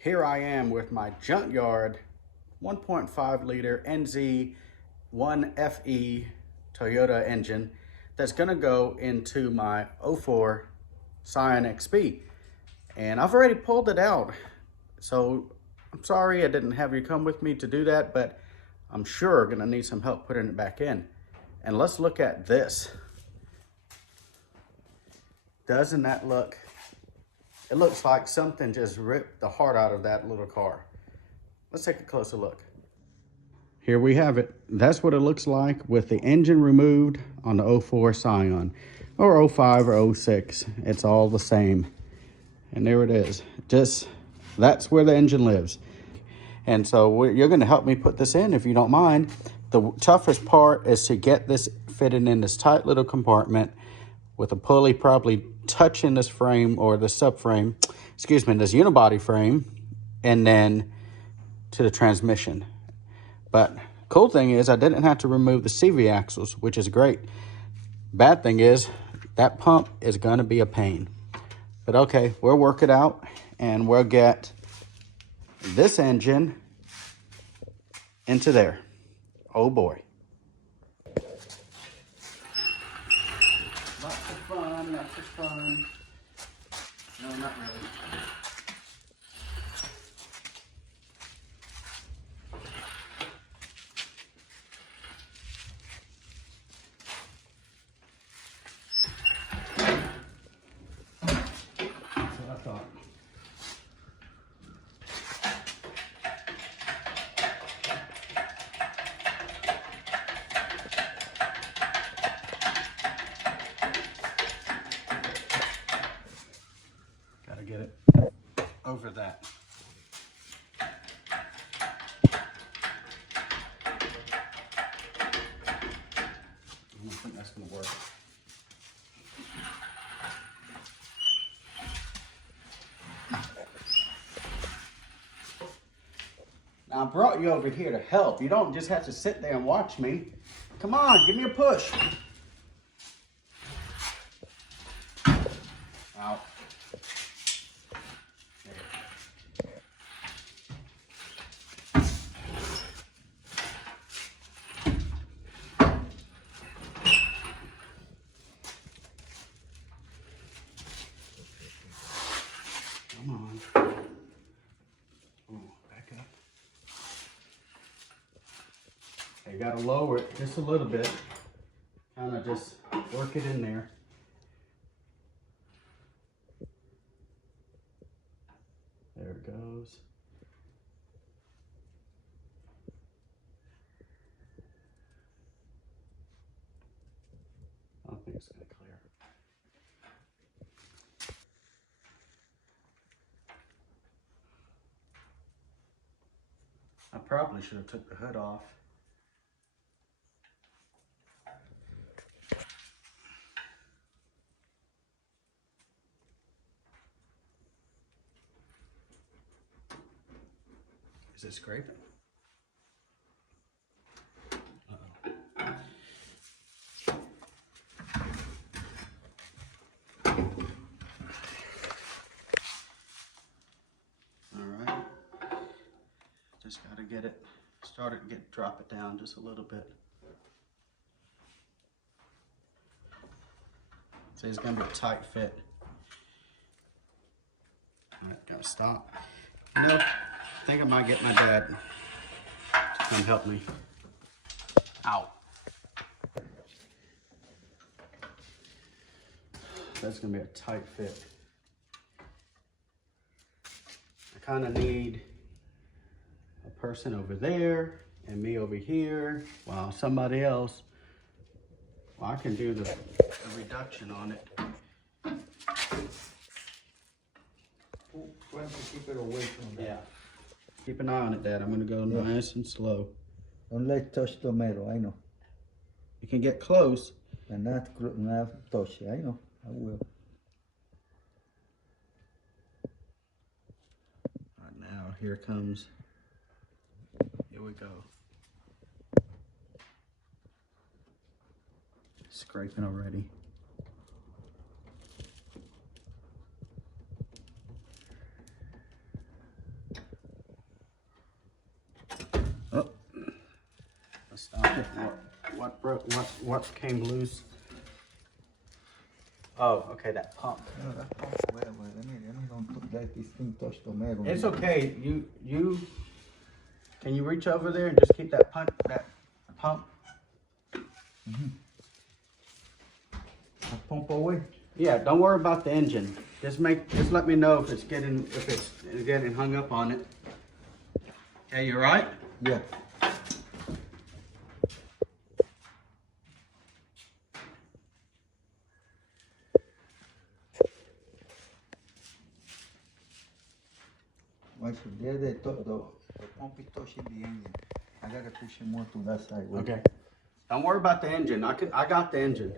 Here I am with my Junkyard 1.5 liter NZ1FE Toyota engine that's gonna go into my '04 Scion XP. And I've already pulled it out. So I'm sorry I didn't have you come with me to do that, but I'm sure gonna need some help putting it back in. And let's look at this. Doesn't that look? It looks like something just ripped the heart out of that little car. Let's take a closer look. Here we have it. That's what it looks like with the engine removed on the '04 Scion, or '05 or '06. It's all the same. And there it is. That's where the engine lives. And so you're gonna help me put this in if you don't mind. The toughest part is to get this fitted in this tight little compartment with a pulley probably touching this frame or the subframe, this unibody frame, and then to the transmission. But cool thing is I didn't have to remove the CV axles, which is great. Bad thing is that pump is gonna be a pain. But okay, we'll work it out and we'll get this engine into there. Oh boy. Lots of fun, lots of fun. No, not really. That's what I thought. Gotta get it over that. I don't think that's gonna work. Now I brought you over here to help. You don't just have to sit there and watch me. Come on, give me a push. Out. Come on. Oh, back up. You gotta lower it just a little bit. Kind of just work it in there. There it goes. I don't think it's gonna clear. I probably should have took the hood off. Is it scraping? Uh-oh. All right. Just gotta get it started and drop it down just a little bit. See, it's gonna be a tight fit. All right, gotta stop. You know, I think I might get my dad to come help me. Ow. That's gonna be a tight fit. I kind of need a person over there and me over here while somebody else, well, I can do the reduction on it. Trying to keep it away from that. Yeah. Keep an eye on it, Dad. I'm gonna go nice and slow. Don't let touch the metal, I know. You can get close. And not touch it, I know. I will. All right, now here comes. Here we go. Scraping already. What broke? What came loose? Oh, okay, that pump. No, that pump, wait, let me don't let this thing touch the metal. It's okay. You can you reach over there and just keep that pump That pump away. Yeah, don't worry about the engine. Just let me know if it's getting hung up on it. Okay, you right? Yeah. Once you get the pump is touching the engine. I gotta push it more to that side. Wait. Okay. Don't worry about the engine. I got the engine.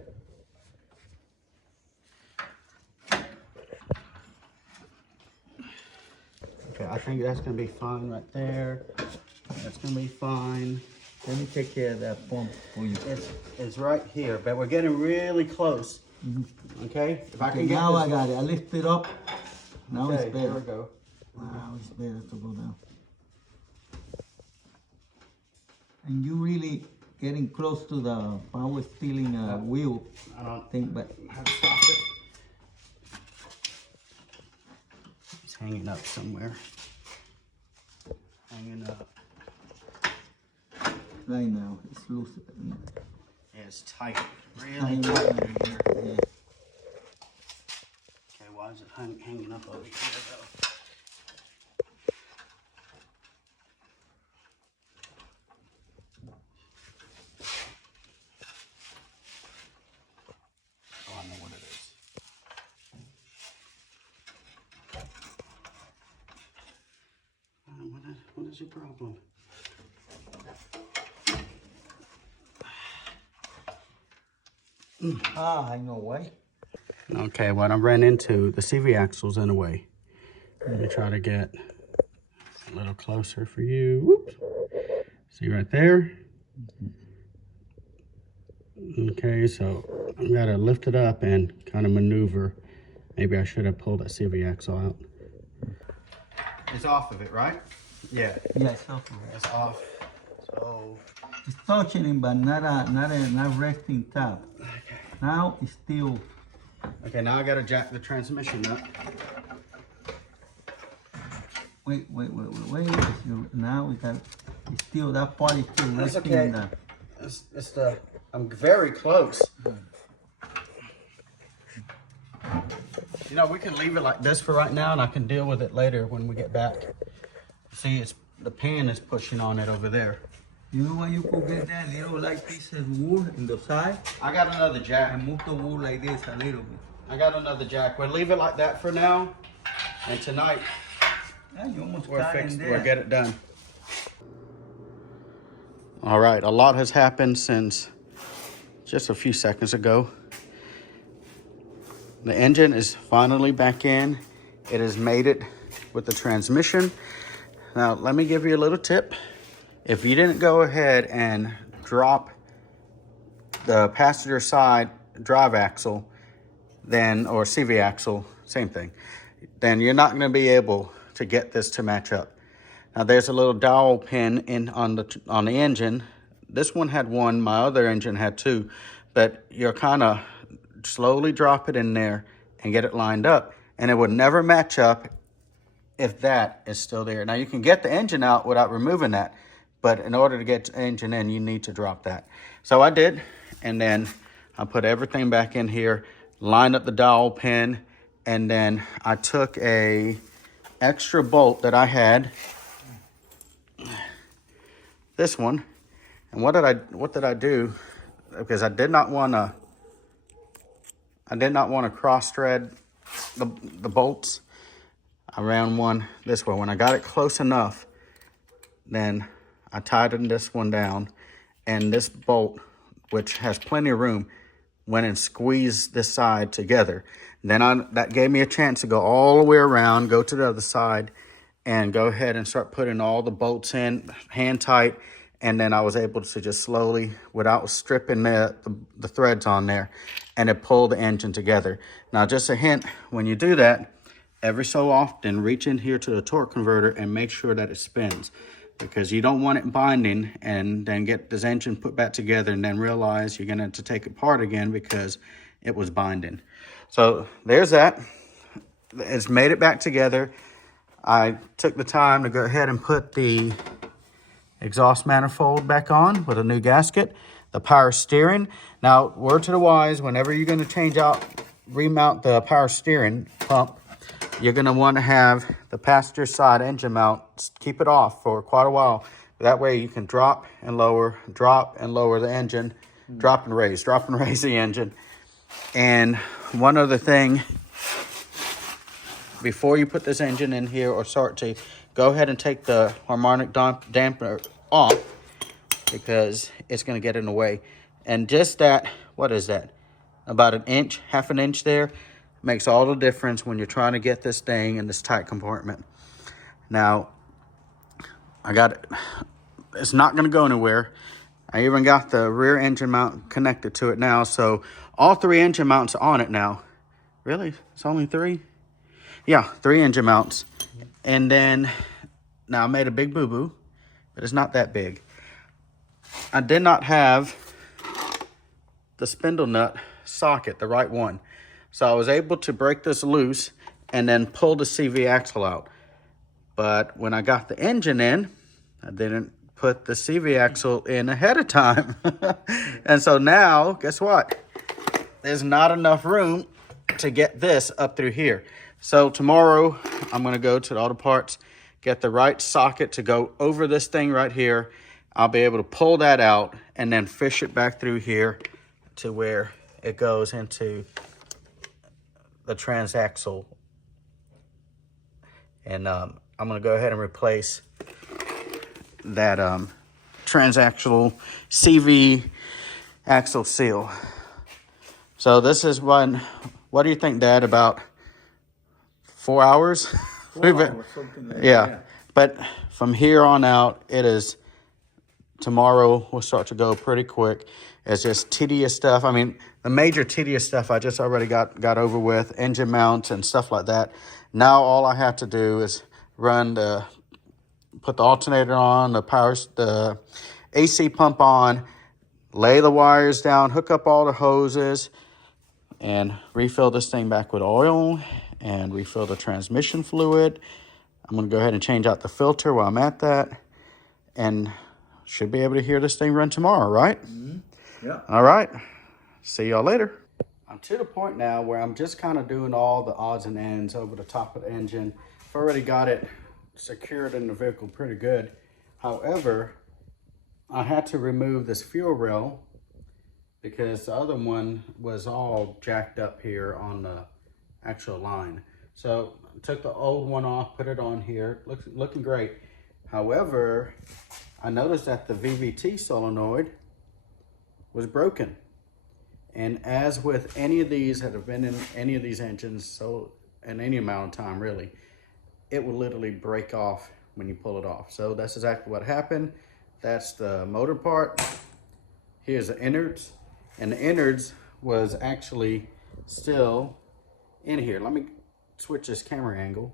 Okay, I think that's gonna be fine right there. That's gonna be fine. Let me take care of that pump for you. It's right here, but we're getting really close. Okay? If I can get now this. I got it. I lift it up. Now Okay, it's here better. we go. Wow, it's better to go down. And you really getting close to the power steering wheel I don't thing, but have to stop it. It's hanging up somewhere. Hanging up. right now it's loose. Yeah, it's tight. Really Hanging tight. up in here, yeah. Okay, why is it hanging up over here though? Oh, I know what it is. What is your problem? I know why. Okay, what I ran into, the CV axle's in the way. Let me try to get a little closer for you. Whoops. See right there? Okay, so I've got to lift it up and kind of maneuver. Maybe I should have pulled that CV axle out. It's off of it, right? Yeah. Yeah, it's off. It's off. So It's touching it, but not resting tab. okay. Now it's still. Okay, now I gotta jack the transmission up. Wait. Now we got. It's still that part is still That's resting. okay. It's the I'm very close. You know, we can leave it like this for right now, and I can deal with it later when we get back. See, it's the pan is pushing on it over there. You know why you could get that little like piece of wood in the side I got another jack. and move the wood like this a little bit. I got another jack. We'll leave it like that for now, and tonight Yeah, you almost we're got fixed. in there. We'll get it done. All right, a lot has happened since just a few seconds ago. The engine is finally back in. It has made it with the transmission. Now, let me give you a little tip. If you didn't go ahead and drop the passenger side drive axle, then, or CV axle, same thing, then you're not gonna be able to get this to match up. Now there's a little dowel pin in on the engine. This one had one, my other engine had two, but you're kind of slowly drop it in there and get it lined up, and it would never match up if that is still there. Now you can get the engine out without removing that, but in order to get the engine in, you need to drop that. So I did, and then I put everything back in here, lined up the dowel pin, and then I took a extra bolt that I had, this one, and what did I do? Because I did not want to cross thread the bolts. I ran one this way. When I got it close enough, then I tightened this one down, and this bolt, which has plenty of room, went and squeezed this side together. Then that gave me a chance to go all the way around, go to the other side, and go ahead and start putting all the bolts in, hand tight, and then I was able to just slowly, without stripping the threads on there, and it pulled the engine together. Now, just a hint, when you do that, every so often, reach in here to the torque converter and make sure that it spins. because you don't want it binding and then get this engine put back together and then realize you're going to have to take it apart again because it was binding. So there's that. It's made it back together. I took the time to go ahead and put the exhaust manifold back on with a new gasket, the power steering. Now, word to the wise, whenever you're going to remount the power steering pump, you're going to want to have the passenger side engine mount, keep it off for quite a while. That way you can drop and lower the engine, drop and raise the engine. And one other thing, before you put this engine in here or start to, go ahead and take the harmonic dampener off because it's going to get in the way. And just that, what is that? About an inch, half an inch there, makes all the difference when you're trying to get this thing in this tight compartment. Now, I got it. It's not going to go anywhere. I even got the rear engine mount connected to it now. So all 3 engine mounts are on it now. Really? It's only 3? Yeah, 3 engine mounts. And then, now I made a big boo-boo, but it's not that big. I did not have the spindle nut socket, the right one. So I was able to break this loose and then pull the CV axle out. But when I got the engine in, I didn't put the CV axle in ahead of time. And so now, guess what? There's not enough room to get this up through here. So tomorrow, I'm going to go to the auto parts, get the right socket to go over this thing right here. I'll be able to pull that out and then fish it back through here to where it goes into the transaxle. And I'm going to go ahead and replace that transaxle CV axle seal. So this is one. What do you think, Dad, about 4 hours? 4 hours, something like Yeah. that. But from here on out, it is, tomorrow will start to go pretty quick. It's just tedious stuff. I mean, the major tedious stuff I just already got over with, engine mounts and stuff like that. Now all I have to do is put the alternator on, the AC pump on, lay the wires down, hook up all the hoses, and refill this thing back with oil and refill the transmission fluid. I'm going to go ahead and change out the filter while I'm at that, and should be able to hear this thing run tomorrow, right? Mm-hmm. Yeah. All right. See y'all later. I'm to the point now where I'm just kind of doing all the odds and ends over the top of the engine. I've already got it secured in the vehicle pretty good. However, I had to remove this fuel rail because the other one was all jacked up here on the actual line. So I took the old one off, put it on here, looking great. However, I noticed that the VVT solenoid was broken. And as with any of these that have been in any of these engines, so in any amount of time really, it will literally break off when you pull it off. So that's exactly what happened. That's the motor part. Here's the innards. And the innards was actually still in here. Let me switch this camera angle.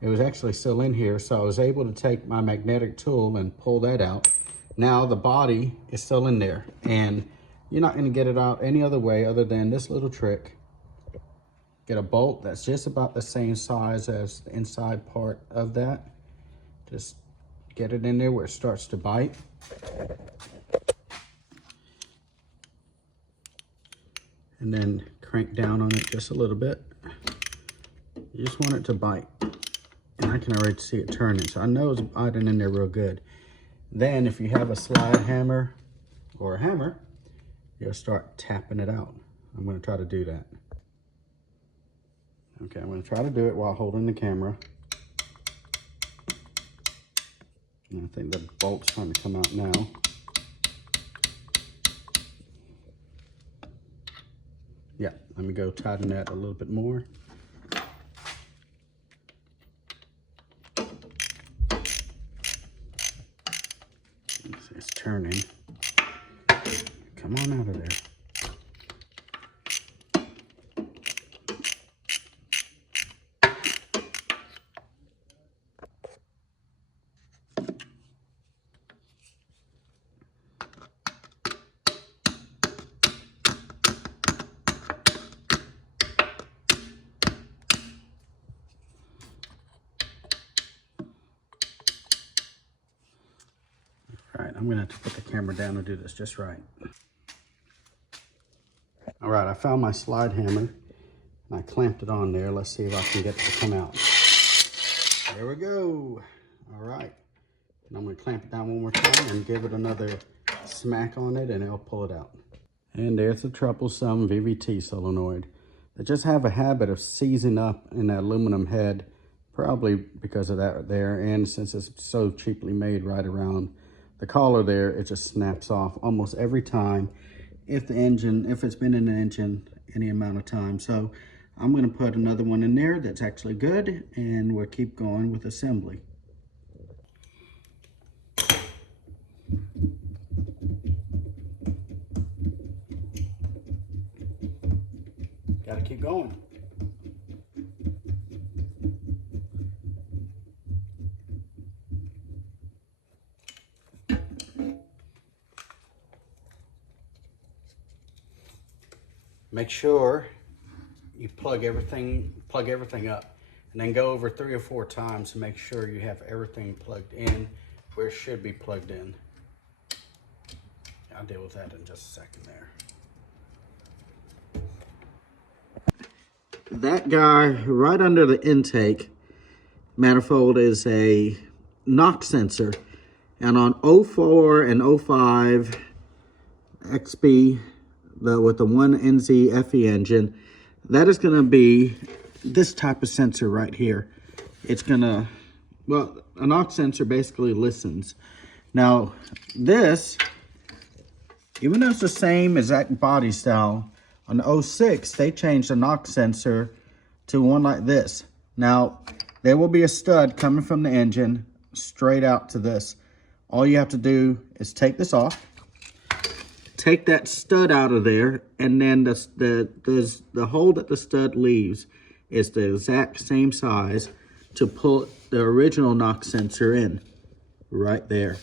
It was actually still in here, so I was able to take my magnetic tool and pull that out. Now the body is still in there, and you're not going to get it out any other way other than this little trick. Get a bolt that's just about the same size as the inside part of that. Just get it in there where it starts to bite. And then crank down on it just a little bit. You just want it to bite. And I can already see it turning, so I know it's biting in there real good. Then if you have a slide hammer or a hammer, you'll start tapping it out. I'm going to try to do that. Okay, I'm going to try to do it while holding the camera. And I think the bolt's trying to come out now. Yeah, let me go tighten that a little bit more. It's turning. Come on out of there. I'm gonna have to put the camera down and do this just right. All right, I found my slide hammer and I clamped it on there. Let's see if I can get it to come out. There we go. All right, and I'm gonna clamp it down one more time and give it another smack on it and it'll pull it out. And there's the troublesome VVT solenoid. They just have a habit of seizing up in that aluminum head, probably because of that there, and since it's so cheaply made right around the collar there, it just snaps off almost every time if it's been in the engine any amount of time. So I'm going to put another one in there that's actually good, and we'll keep going with assembly. Gotta keep going. Make sure you plug everything up, and then go over 3 or 4 times to make sure you have everything plugged in where it should be plugged in. I'll deal with that in just a second there. That guy right under the intake manifold is a knock sensor, and on 04 and 05 XB with the 1NZ FE engine, that is going to be this type of sensor right here. It's going to, well, a knock sensor basically listens. Now this, even though it's the same exact body style, on the 06 they changed the knock sensor to one like this. Now there will be a stud coming from the engine straight out to this. All you have to do is take this off, take that stud out of there, and then the hole that the stud leaves is the exact same size to pull the original knock sensor in right there.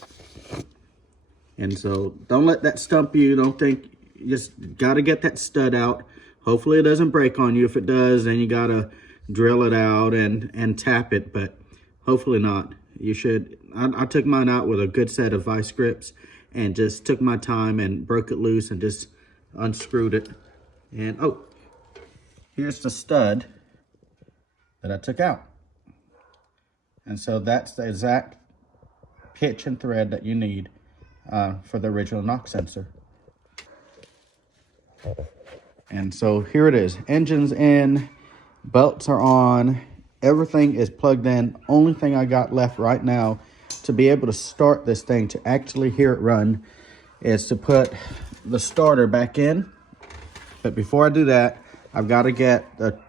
And so don't let that stump you. Don't think, you just got to get that stud out. Hopefully it doesn't break on you. If it does, then you got to drill it out and tap it, but hopefully not. You should. I took mine out with a good set of vice grips and just took my time and broke it loose and just unscrewed it. And oh, here's the stud that I took out. And so that's the exact pitch and thread that you need for the original knock sensor. And so here it is. Engine's in, belts are on, everything is plugged in. Only thing I got left right now to be able to start this thing, to actually hear it run, is to put the starter back in. But before I do that, I've got to get the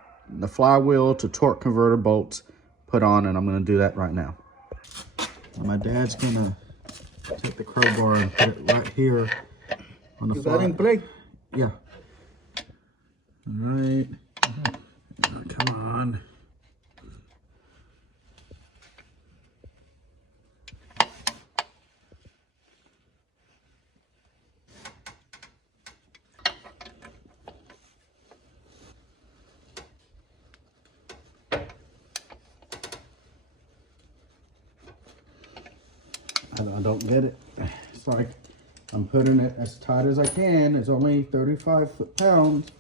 flywheel to torque converter bolts put on, and I'm going to do that right now. And my dad's going to take the crowbar and put it right here on the You got it in play? Yeah. All right. Oh, come on. I don't get it. It's like I'm putting it as tight as I can. It's only 35 foot-pounds.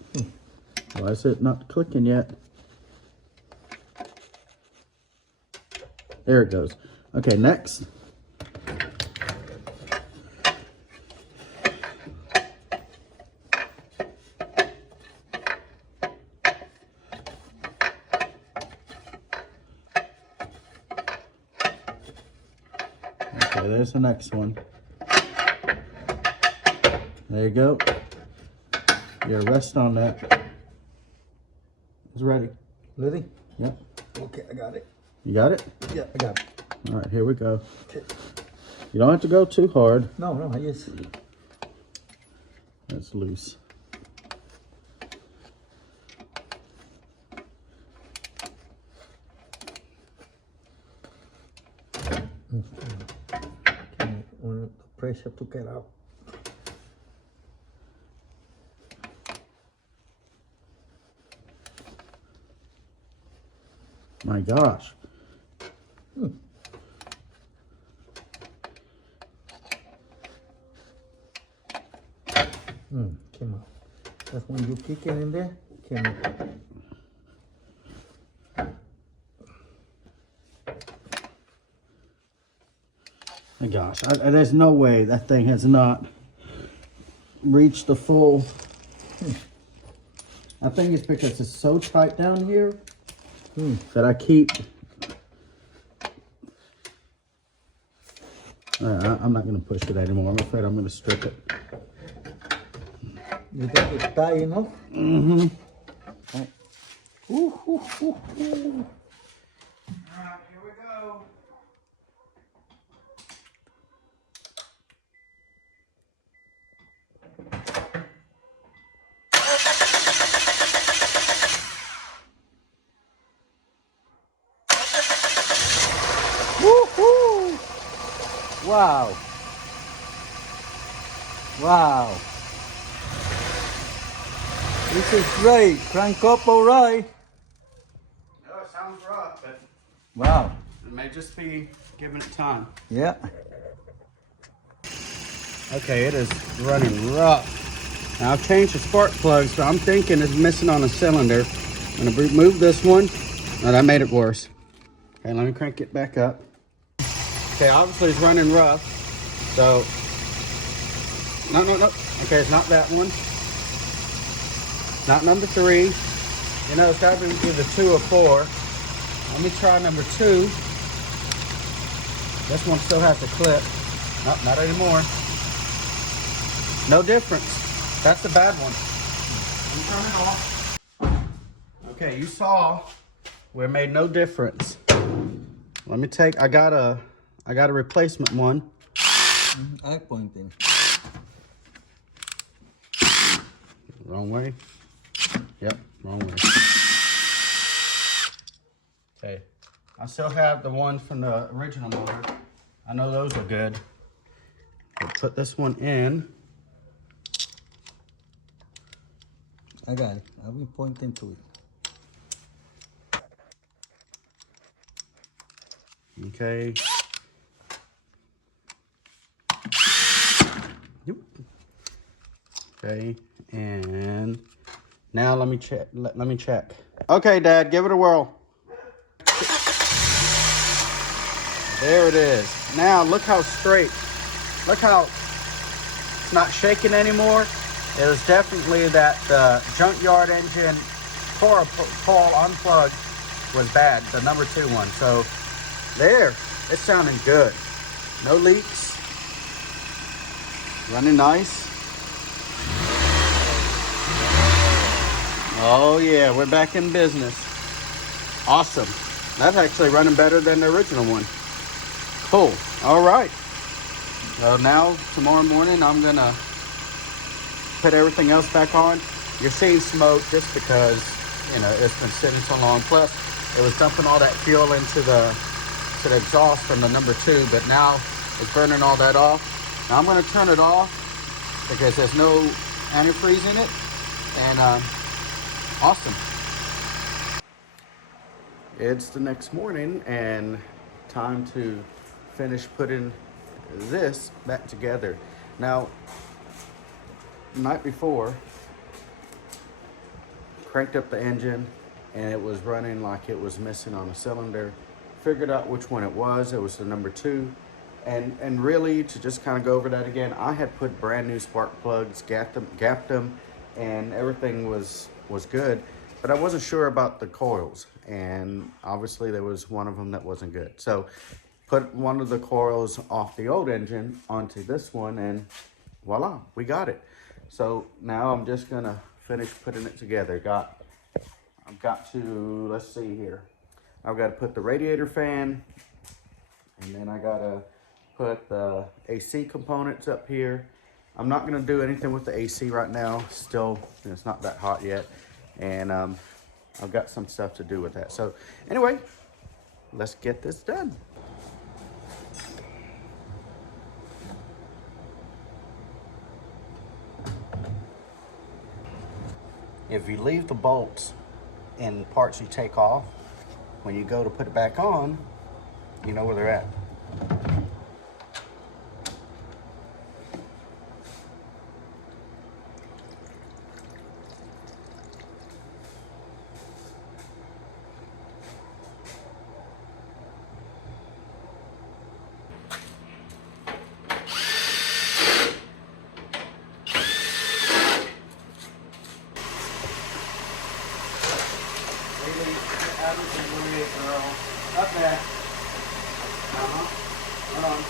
Why is it not clicking yet? There it goes. Okay, next. Okay, there's the next one. There you go. You rest on that. It's ready. Ready? Yep. Okay, I got it. You got it? Yeah, I got it. All right, here we go. Okay. You don't have to go too hard. No, I just... That's loose. The pressure to get out. My gosh. That's when you kick it in there. My gosh, there's no way that thing has not reached the full. I think it's because it's so tight down here that I keep. I'm not going to push it anymore. I'm afraid I'm going to strip it. You think it's tight enough? Mm-hmm. Right. Ooh, ooh, ooh, ooh. All right, here we go. Woo-hoo! Wow. Wow. This is great. Crank up all right. No, it sounds rough, but Wow. it may just be giving it time. Yeah. Okay, it is running rough. Now I've changed the spark plugs, so I'm thinking it's missing on a cylinder. I'm gonna remove this one. Oh, that made it worse. Okay, let me crank it back up. Okay, obviously it's running rough. So, no. Okay, it's not that one. Not number 3. You know, it's gotta be either 2 or 4. Let me try number 2. This one still has the clip. Nope, not anymore. No difference. That's the bad one. Let me turn it off. Okay, you saw where it made no difference. Let me take, I got a replacement one. Eye pointing. Wrong way. Yep, wrong way. Okay, I still have the one from the original motor. I know those are good. We'll put this one in. I got it. I'll be pointing to it. Okay. Yep. Okay, and now let me check. Let me check. Okay, Dad, give it a whirl. There it is. Now look how straight. Look how it's not shaking anymore. It was definitely that Junkyard Engine coil unplugged was bad, the number 2 one. So there, it's sounding good. No leaks. Running nice. Oh yeah, we're back in business. Awesome. That's actually running better than the original one. Cool. All right. Now, tomorrow morning, I'm going to put everything else back on. You're seeing smoke just because, you know, it's been sitting so long. Plus, it was dumping all that fuel into the exhaust from the number 2, but now it's burning all that off. Now, I'm going to turn it off because there's no antifreeze in it. And awesome. It's the next morning and time to finish putting this back together. Now, the night before, cranked up the engine and it was running like it was missing on a cylinder. Figured out which one it was. It was the number 2. And really, to just kind of go over that again, I had put brand new spark plugs, gapped them, and everything was good. But I wasn't sure about the coils, and obviously there was one of them that wasn't good. So put one of the coils off the old engine onto this one, and voila, we got it. So now I'm just gonna finish putting it together. I've got to, let's see here. I've got to put the radiator fan, and then I gotta put the AC components up here. I'm not gonna do anything with the AC right now. Still, it's not that hot yet. And I've got some stuff to do with that. So anyway, let's get this done. If you leave the bolts in parts you take off, when you go to put it back on, you know where they're at. girl. Not bad. Hold on.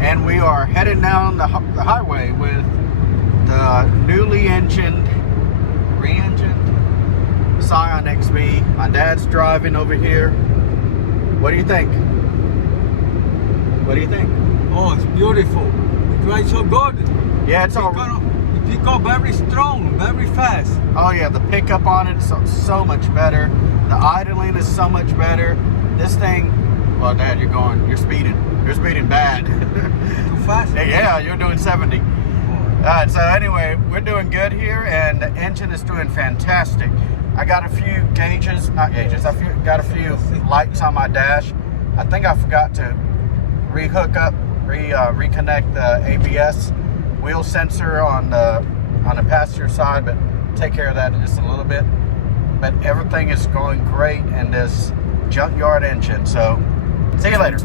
And we are headed down the highway with the newly re-engined Scion XB. My dad's driving over here. What do you think? What do you think? Oh, it's beautiful. It drives so good. Yeah, it's all. It pick up very strong, very fast. Oh yeah, the pickup on it is so much better. The idling is so much better. This thing, well, Dad, you're speeding. You're speeding bad. Too fast? Yeah, you're doing 70. Alright, so anyway, we're doing good here, and the engine is doing fantastic. I got a few got a few lights on my dash. I think I forgot to reconnect the ABS wheel sensor on the passenger side, but take care of that in just a little bit. But everything is going great in this Junkyard Engine. So, see you later.